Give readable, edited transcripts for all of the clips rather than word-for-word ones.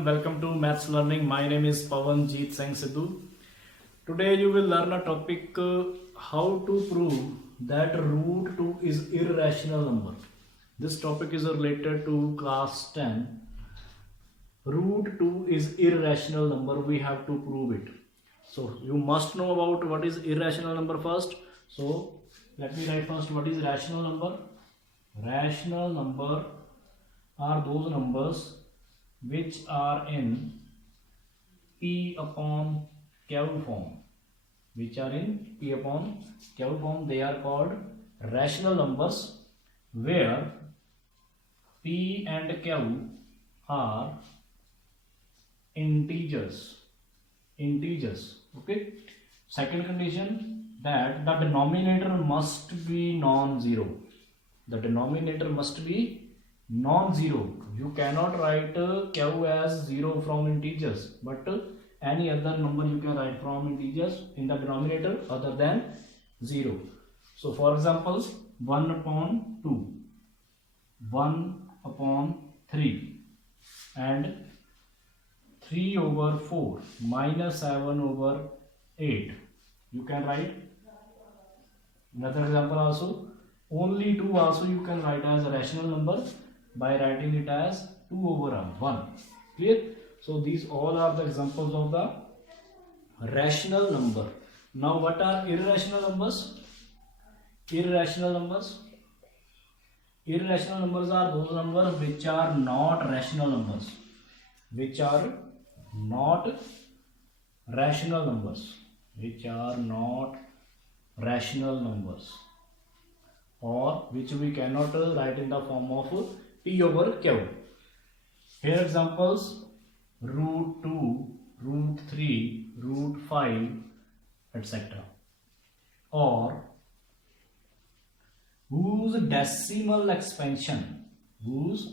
everyone, welcome to Maths Learning. My name is Pawanjeet Singh Sidhu. Today you will learn a topic how to prove that root 2 is irrational number. This topic is related to class 10. Root 2 is irrational number, we have to prove it. So you must know about what is irrational number first. So let me write first what is rational number. Rational number are those numbers which are in P upon Q form. Which are in P upon Q form, they are called rational numbers, where P and Q are integers. Okay. Second condition, that the denominator must be non-zero. The denominator must be non-zero. You cannot write Q as 0 from integers, but any other number you can write from integers in the denominator other than 0. So for example, 1 upon 2, 1 upon 3, and 3 over 4 minus 7 over 8. You can write another example also. Only 2 also you can write as a rational number by writing it as 2 over 1. Clear? So these all are the examples of the rational number. Now what are irrational numbers? Irrational numbers are those numbers which are not rational numbers. Which are not rational numbers. Or which we cannot write in the form of P over Q. Here examples: root 2, root 3, root 5, etc. Or whose decimal expansion is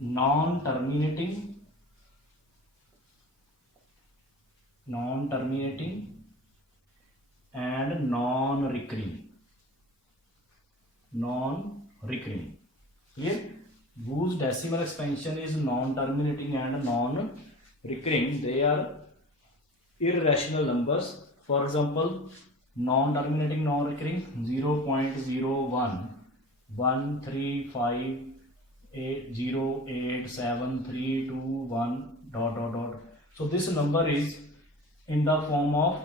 non-terminating and non-recurring. Clear? Whose decimal expansion is non-terminating and non-recurring, they are irrational numbers. For example, non-terminating, non-recurring: 0.01, 135, 808, 7321, ... So this number is in the form of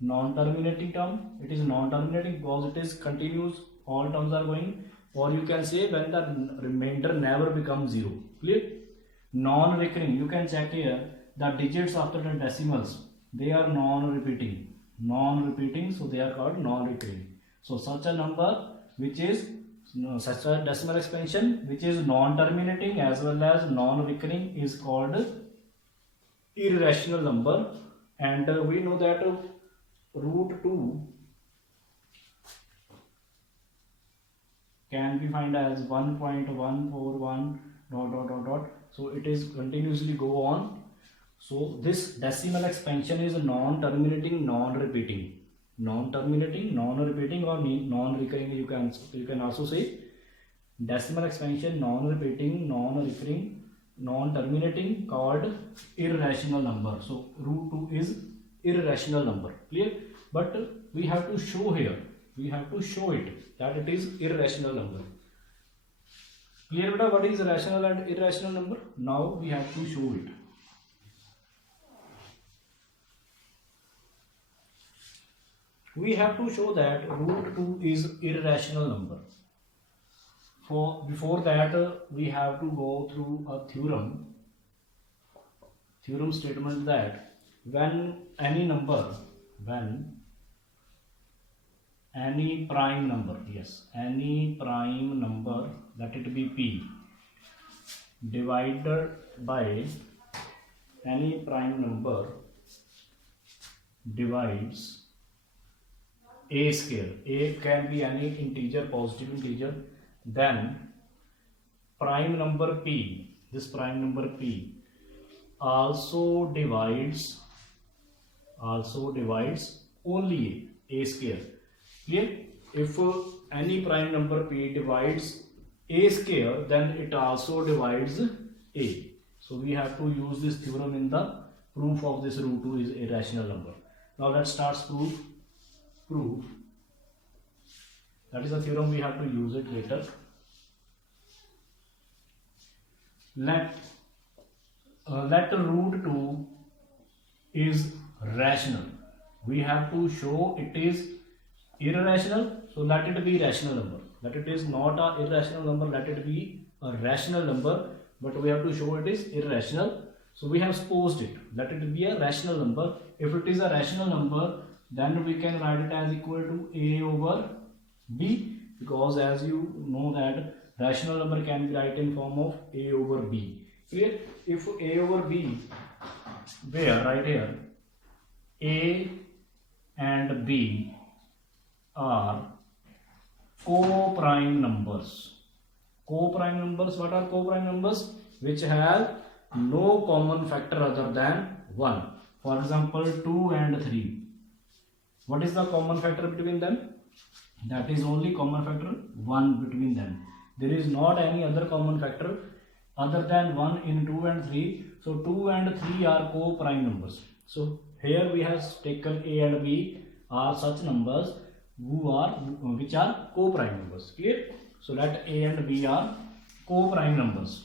non-terminating term. It is non-terminating because it is continuous, all terms are going. Or you can say when the remainder never becomes 0. Clear? Non-recurring, you can check here the digits after the decimals, they are non-repeating, so they are called non-recurring. So such a number which is such a decimal expansion which is non-terminating as well as non-recurring is called irrational number. And we know that root 2 can be found as 1.141 ... So it is continuously go on. So this decimal expansion is non-terminating, non-repeating, or non-recurring. You can also say decimal expansion, non-repeating, non-recurring, non-terminating, called irrational number. So root 2 is irrational number. Clear? But we have to show here, it that it is irrational number. Clear beta? What is rational and irrational number? Now we have to show it. We have to show that root 2 is irrational number. Before that, we have to go through a theorem statement that when any prime number, let it be P, divided by any prime number divides a square. A can be any integer, positive integer. Then prime number P, this prime number P also divides only a square. Clear? If any prime number p divides a square, then it also divides a. So we have to use this theorem in the proof of this root 2 is a rational number. Now let's start proof. That is a theorem, we have to use it later. Let root 2 is rational. We have to show it is irrational, so let it be rational number. Let it is not a irrational number, let it be a rational number, but we have to show it is irrational. So we have supposed it, let it be a rational number. If it is a rational number, then we can write it as equal to a over b, because as you know that rational number can be written in form of a over b. Clear? If a over b, where right here a and b are co-prime numbers. Co-prime numbers, what are co-prime numbers? Which have no common factor other than 1. For example, 2 and 3. What is the common factor between them? That is only common factor 1 between them. There is not any other common factor other than 1 in 2 and 3. So 2 and 3 are co-prime numbers. So here we have taken a and b are such numbers which are co-prime numbers. Clear? So let a and b are co-prime numbers.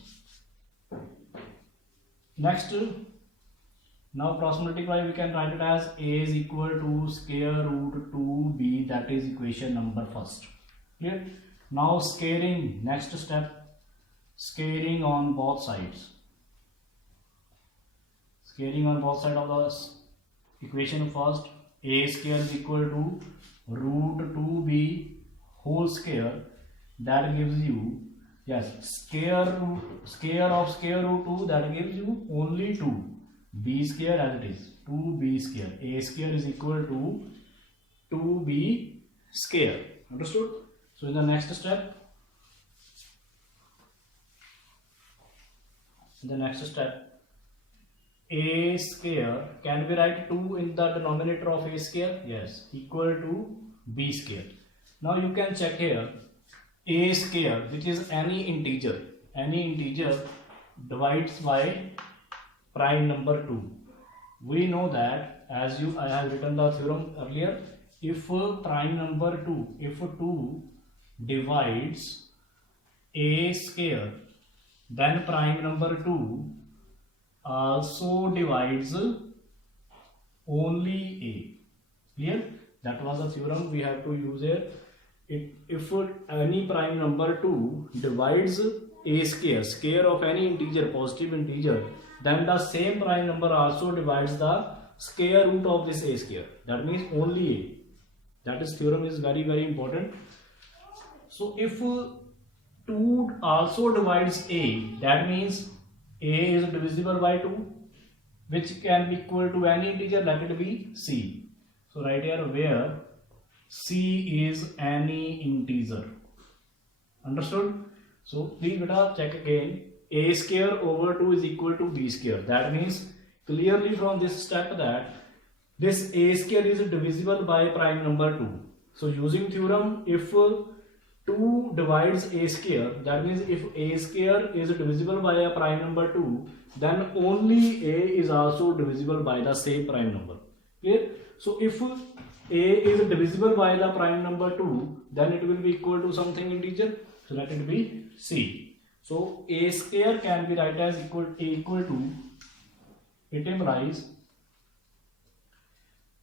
Next, now cross multiply, we can write it as a is equal to square root 2b, that is equation number first. Clear? Now squaring, next step, squaring on both sides. Squaring on both sides of the equation first, a square is equal to root 2b whole square, that gives you, yes, square of square root 2, that gives you only 2. B square as it is, 2b square. A square is equal to 2b square. Understood? So in the next step, a square, can we write 2 in the denominator of a square? Yes, equal to b square. Now you can check here, a square, which is any integer divides by prime number 2. We know that, as I have written the theorem earlier, if prime number 2, if 2 divides a square, then prime number 2 also divides only a. Clear? That was the theorem we have to use here. If any prime number 2 divides a square of any integer, positive integer, then the same prime number also divides the square root of this a square. That means only a. That is, theorem is very, very important. So if 2 also divides a, that means a is divisible by 2, which can be equal to any integer, let it be c. So right here, where c is any integer. Understood? So please beta check again. A square over 2 is equal to b square. That means clearly from this step that this a square is divisible by prime number 2. So using theorem, if 2 divides a square, that means if a square is divisible by a prime number 2, then only a is also divisible by the same prime number. Clear? So if a is divisible by the prime number 2, then it will be equal to something integer. So let it be c. So a square can be written as equal to, it implies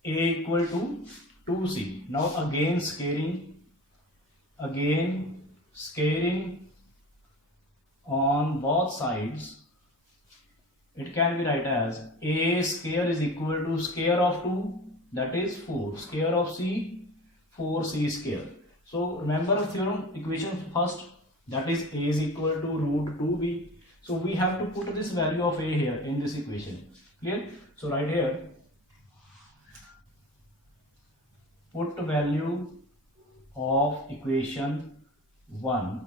a equal to 2c. Now again squaring on both sides, it can be written as a square is equal to square of 2, that is 4, square of c, 4c square. So remember the theorem equation first, that is a is equal to root 2b. So we have to put this value of a here in this equation. Clear? So right here, put value of equation 1,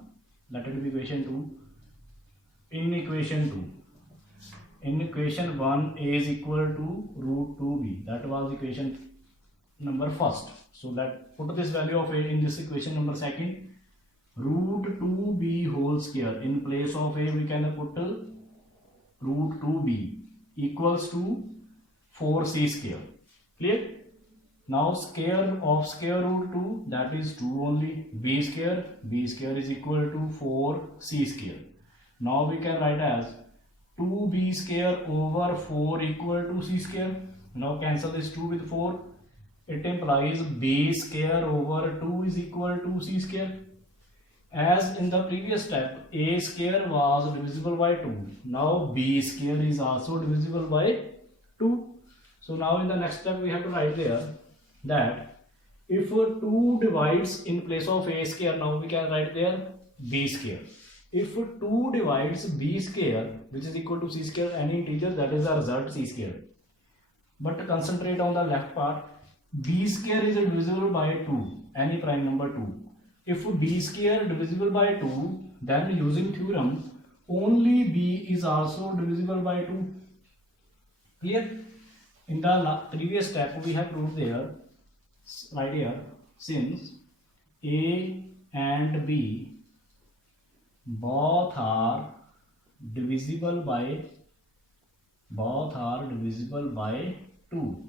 let it be equation 2, in equation 2. In equation 1, a is equal to root 2b, that was equation number first. So that put this value of a in this equation number second. Root 2b whole square. In place of a we can put root 2b equals to 4c square. Clear? Now square of square root 2, that is 2 only. B square is equal to 4c square. Now we can write as 2b square over 4 equal to c square. Now cancel this 2 with 4. It implies b square over 2 is equal to c square. As in the previous step, a square was divisible by 2. Now b square is also divisible by 2. So now in the next step we have to write there that if 2 divides in place of a square, now we can write there b square. If 2 divides b square, which is equal to c square, any integer, that is the result c square. But concentrate on the left part. B square is divisible by 2, any prime number 2. If b square divisible by 2, then using theorem, only b is also divisible by 2. Clear? In the previous step, we have proved there, right here, since a and b both are divisible by 2.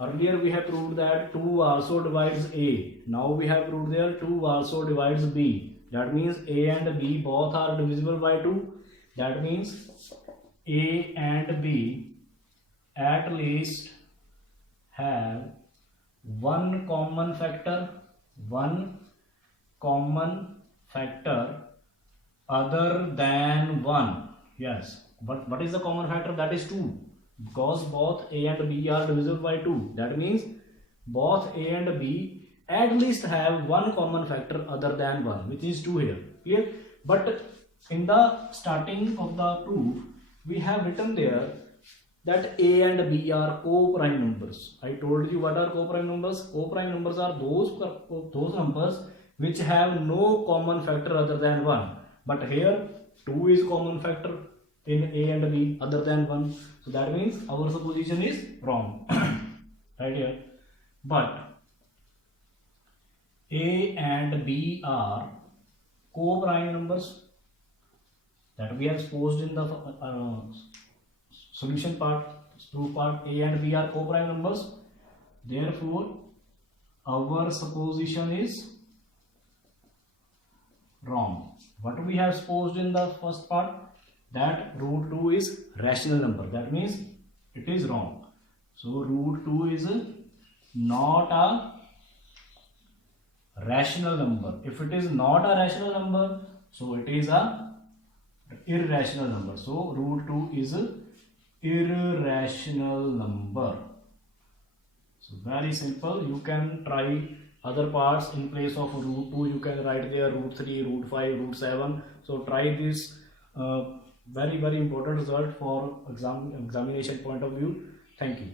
Earlier we have proved that 2 also divides a. Now we have proved there 2 also divides b. That means a and b both are divisible by 2. That means a and b at least have one common factor other than 1. Yes, but what is the common factor? That is 2. Because both a and b are divisible by 2. That means both a and b at least have one common factor other than 1, which is 2 here. Clear? But in the starting of the proof, we have written there that a and b are co-prime numbers. I told you what are co-prime numbers. Co-prime numbers are those numbers which have no common factor other than 1. But here 2 is common factor in a and b other than 1. So that means our supposition is wrong. Right here. But a and b are co-prime numbers that we have supposed in the solution part, proof part. A and b are co-prime numbers. Therefore, our supposition is wrong. What we have supposed in the first part, that root 2 is rational number. That means it is wrong. So root 2 is not a rational number. If it is not a rational number, so it is a irrational number. So root 2 is a irrational number. So very simple. You can try other parts in place of root 2. You can write there root 3, root 5, root 7. So try this. Very important result for examination point of view. Thank you.